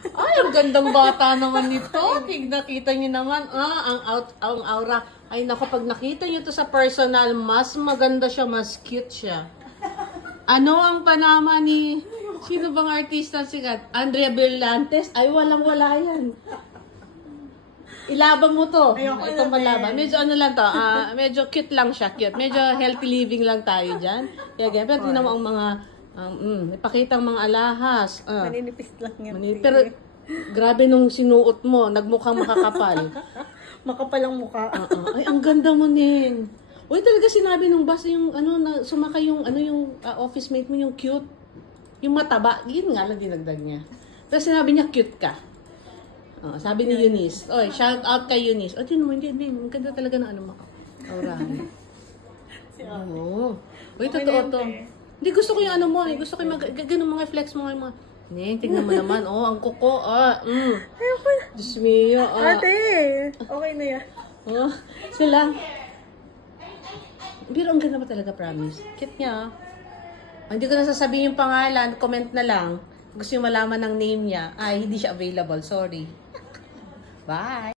Ay, ang gandang bata naman nito. Nakita niyo naman, ang aura. Ay, naku, pag nakita niyo to sa personal, mas maganda siya, mas cute siya. Ano ang panama ni... Sino bang artista sikat? Andrea Berlantes? Ay, walang-wala yan. Ilaban mo to. Ito malaban. Medyo ano lang to. Medyo cute lang siya. Cute. Medyo healthy living lang tayo dyan. Kaya ganyan. Pero tingnan mo ang mga... ipakita ang mga alahas. Maninipis lang yan. Pero grabe nung sinuot mo. Nagmukhang makakapal. Makapal ang mukha. Ay, ang ganda mo, Ning. Uy, talaga sinabi nung bus yung na sumakay yung yung office mate mo yung cute. Yung mataba, yun nga lang dinagdag niya. Pero sinabi niya cute ka. Sabi ni Eunice. Oy, shout out kay Eunice. O, tinan mo, hindi. Ang ganda talaga ng ano mo. Aura. Oo. Uy, totoo to. Hindi, gusto ko yung ano mo. Gusto ko yung ganun mga flex mo. Ning, tingnan mo naman. Ang kuko. Diyos mio. Ate, okay na yan. Sila. Pero ang ganda ba talaga, promise? Cute niya. Hindi ko na sasabihin yung pangalan. Comment na lang. Gusto yung malaman ng name niya. Ay, hindi siya available. Sorry. Bye!